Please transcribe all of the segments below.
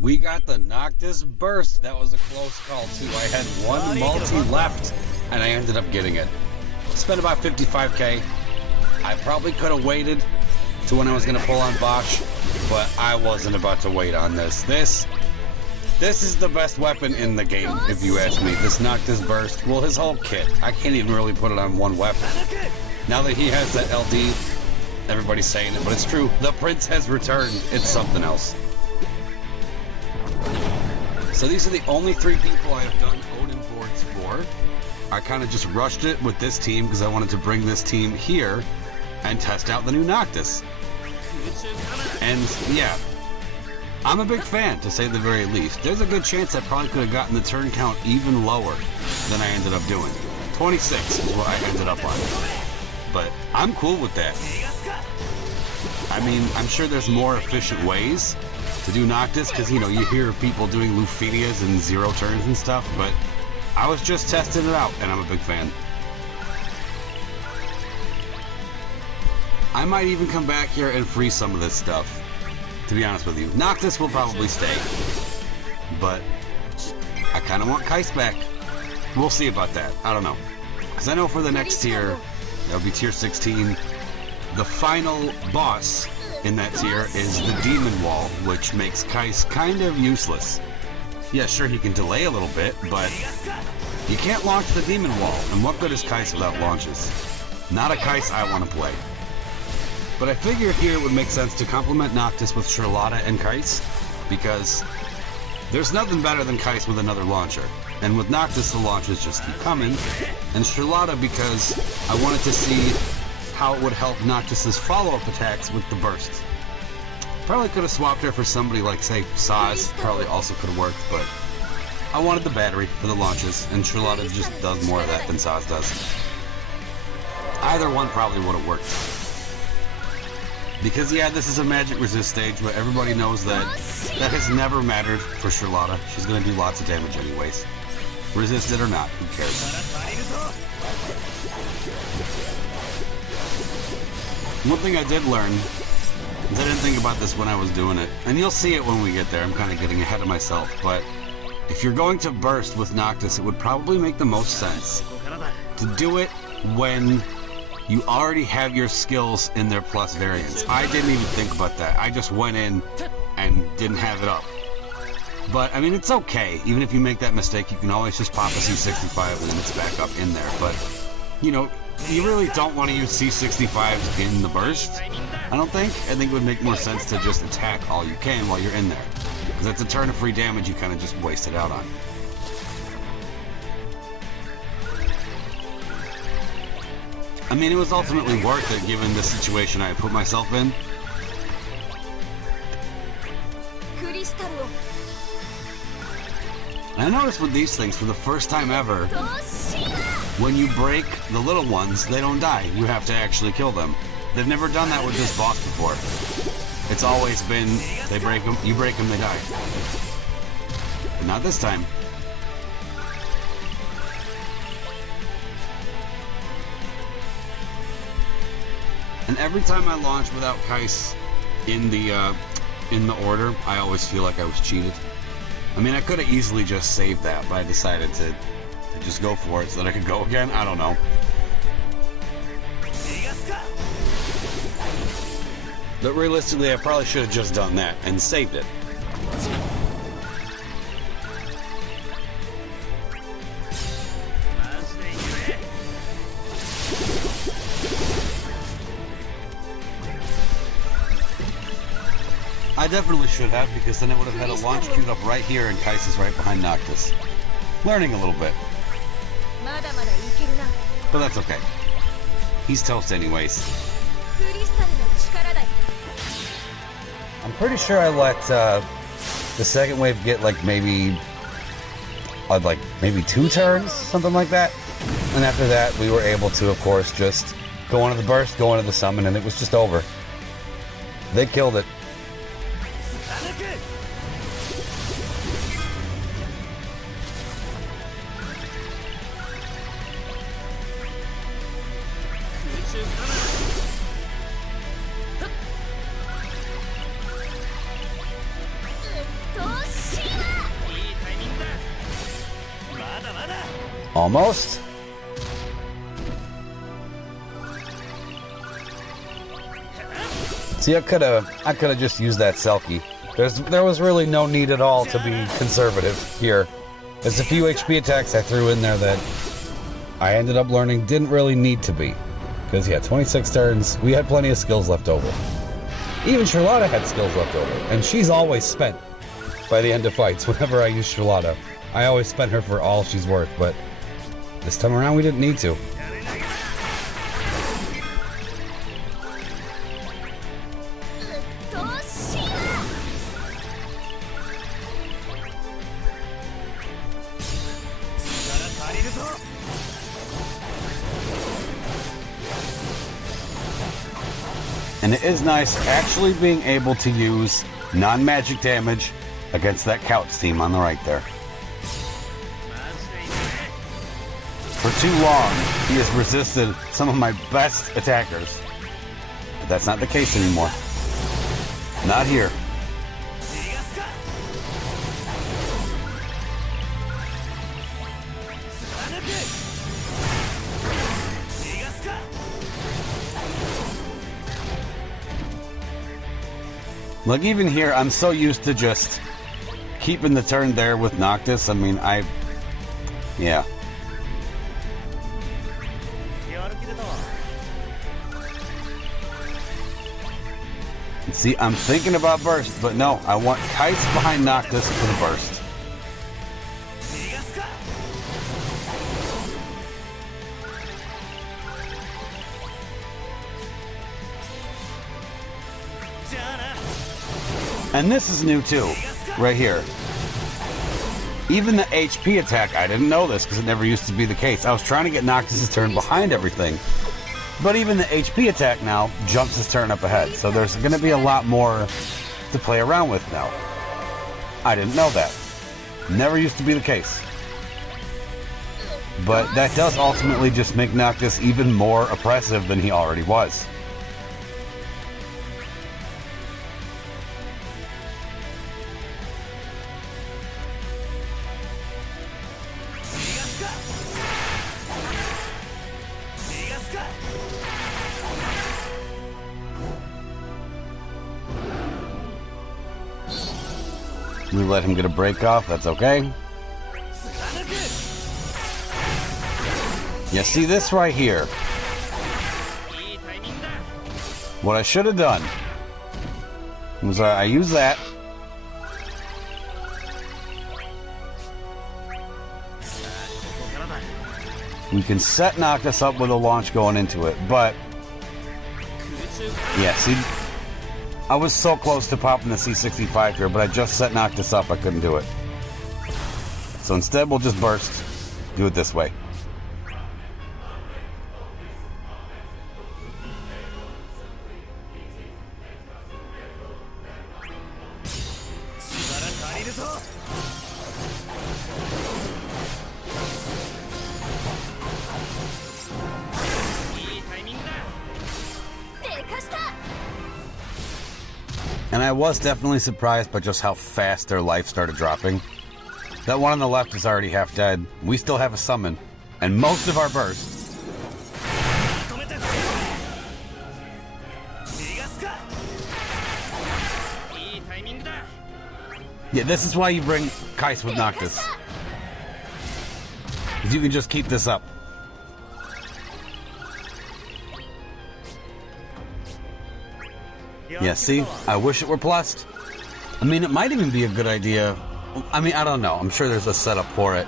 We got the Noctis burst. That was a close call too. I had one multi left and I ended up getting it. Spent about 55k. I probably could have waited to when I was gonna pull on Bosch, but I wasn't about to wait on this. This is the best weapon in the game, if you ask me. This Noctis burst. Well, his whole kit. I can't even really put it on one weapon. Now that he has that LD, everybody's saying it, but it's true. The Prince has returned. It's something else. So these are the only 3 people I have done Odin boards for. I kind of just rushed it with this team because I wanted to bring this team here and test out the new Noctis. And yeah, I'm a big fan, to say the very least. There's a good chance I probably could have gotten the turn count even lower than I ended up doing. 26 is what I ended up on. But I'm cool with that. I mean, I'm sure there's more efficient ways to do Noctis, because, you know, you hear people doing Lufinias and 0 turns and stuff, but I was just testing it out, and I'm a big fan. I might even come back here and free some of this stuff, to be honest with you. Noctis will probably stay, but I kind of want Keiss back. We'll see about that. I don't know. Because I know for the next tier, that'll be tier 16, the final boss in that tier is the Demon Wall, which makes Keiss kind of useless. Yeah, sure, he can delay a little bit, but you can't launch the Demon Wall, and what good is Keiss without launches? Not a Keiss I want to play. But I figured here it would make sense to complement Noctis with Sherlotta and Keiss, because there's nothing better than Keiss with another launcher. And with Noctis, the launches just keep coming, and Sherlotta because I wanted to see how it would help Noctis's follow-up attacks with the burst. Probably could have swapped her for somebody like, say, Saz. Probably also could have worked, but I wanted the battery for the launches, and Sherlotta just does more of that than Saz does. Either one probably would have worked. Because, yeah, this is a magic resist stage, but everybody knows that that has never mattered for Sherlotta. She's going to do lots of damage anyways. Resist it or not, who cares? One thing I did learn is I didn't think about this when I was doing it, and you'll see it when we get there. I'm kind of getting ahead of myself, but if you're going to burst with Noctis, it would probably make the most sense to do it when you already have your skills in their plus variants. I didn't even think about that. I just went in and didn't have it up. But, I mean, it's okay. Even if you make that mistake, you can always just pop a C65 and then it's back up in there. But, you know, you really don't want to use C65s in the burst, I don't think. I think it would make more sense to just attack all you can while you're in there. Because that's a turn of free damage you kind of just waste it out on. I mean, it was ultimately worth it given the situation I put myself in. I noticed with these things, for the first time ever, when you break the little ones, they don't die. You have to actually kill them. They've never done that with this boss before. It's always been, they break them, you break them, they die. But not this time. And every time I launch without Keiss in the order, I always feel like I was cheated. I mean, I could have easily just saved that, but I decided to just go for it so that I could go again. I don't know. But realistically, I probably should have just done that and saved it. I definitely should have, because then I would have had a launch queued up right here and Keiss is right behind Noctis. Learning a little bit. But that's okay. He's toast anyways. I'm pretty sure I let the second wave get like maybe 2 turns, something like that. And after that, we were able to, of course, just go into the burst, go into the summon, and it was just over. They killed it. Almost. See, I could have just used that Selkie. There was really no need at all to be conservative here. There's a few HP attacks I threw in there that I ended up learning didn't really need to be. Because, yeah, 26 turns, we had plenty of skills left over. Even Sherlotta had skills left over, and she's always spent by the end of fights. Whenever I use Sherlotta, I always spend her for all she's worth, but this time around we didn't need to. And it is nice actually being able to use non-magic damage against that couch team on the right there. For too long, he has resisted some of my best attackers. But that's not the case anymore. Not here. Like, even here, I'm so used to just keeping the turn there with Noctis. I mean, yeah. See, I'm thinking about burst, but no, I want Keiss behind Noctis for the burst. And this is new too, right here. Even the HP attack, I didn't know this because it never used to be the case. I was trying to get Noctis' turn behind everything. But even the HP attack now jumps his turn up ahead. So there's going to be a lot more to play around with now. I didn't know that. Never used to be the case. But that does ultimately just make Noctis even more oppressive than he already was. We let him get a break off, that's okay. Yeah, see this right here. What I should have done was I used that. We can set Noctis up with a launch going into it, but yeah, see, I was so close to popping the C65 here, but I just set Noctis up, I couldn't do it. So instead we'll just burst, do it this way. And I was definitely surprised by just how fast their life started dropping. That one on the left is already half dead. We still have a summon. And most of our bursts. Yeah, this is why you bring Keiss with Noctis. Because you can just keep this up. Yeah, see? I wish it were plussed. I mean, it might even be a good idea. I mean, I don't know. I'm sure there's a setup for it.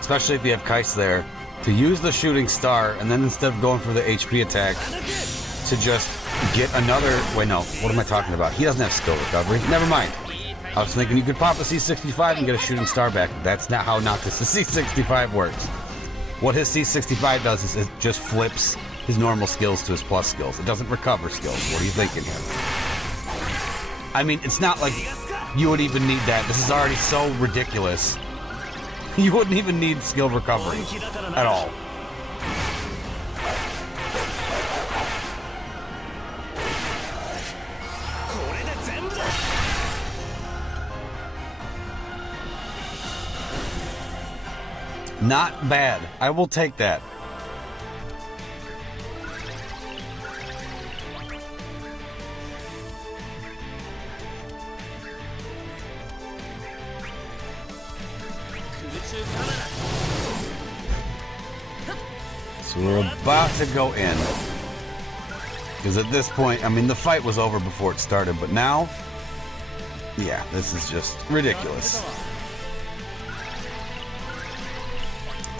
Especially if you have Keiss there. To use the shooting star, and then instead of going for the HP attack, to just get another... Wait, no. What am I talking about? He doesn't have skill recovery. Never mind. I was thinking you could pop a C65 and get a shooting star back. That's not how Noctis' C65 works. What his C65 does is it just flips his normal skills to his plus skills. It doesn't recover skills. What are you thinking here? I mean, it's not like you would even need that. This is already so ridiculous. You wouldn't even need skill recovery at all. Not bad. I will take that. So we're about to go in. Because at this point, I mean, the fight was over before it started, but now, yeah, this is just ridiculous.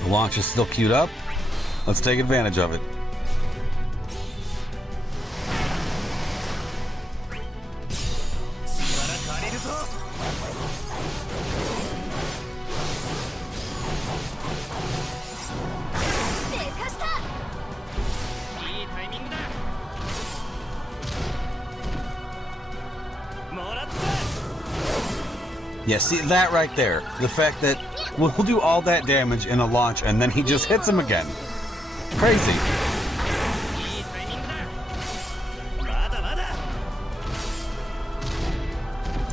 The launch is still queued up. Let's take advantage of it. Yeah, see that right there. The fact that we'll do all that damage in a launch and then he just hits him again. Crazy.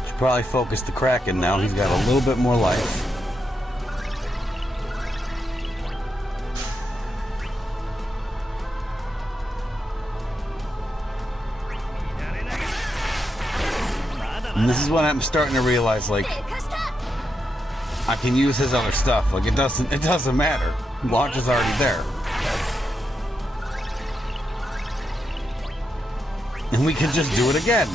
Should probably focus the Kraken now. He's got a little bit more life. And this is when I'm starting to realize, like, I can use his other stuff. Like, it doesn't matter. Launch is already there. And we can just do it again.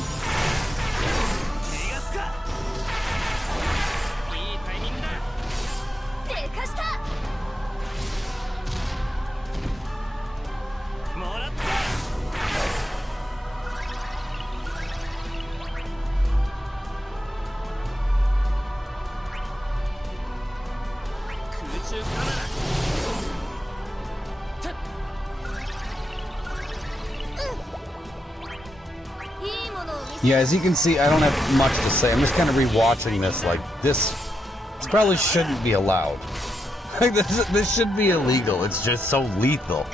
Yeah, as you can see, I don't have much to say. I'm just kind of rewatching this. Like, this probably shouldn't be allowed. Like, this should be illegal. It's just so lethal.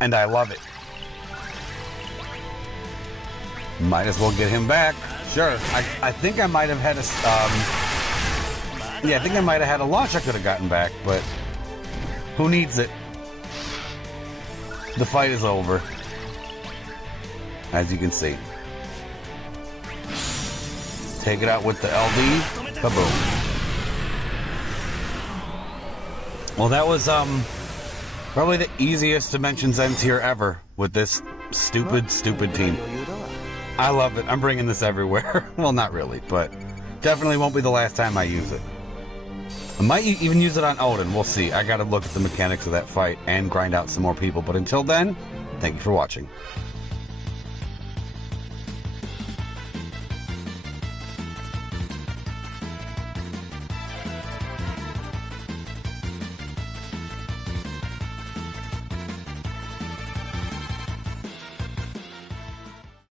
And I love it. Might as well get him back. Sure. I think I might have had a... yeah, I think I might have had a launch I could have gotten back, but... who needs it? The fight is over. As you can see. Take it out with the LD. Kaboom. Well, that was probably the easiest Dimensions End tier ever with this stupid team. I love it. I'm bringing this everywhere. Well, not really, but definitely won't be the last time I use it. I might even use it on Odin. We'll see. I gotta look at the mechanics of that fight and grind out some more people. But until then, thank you for watching.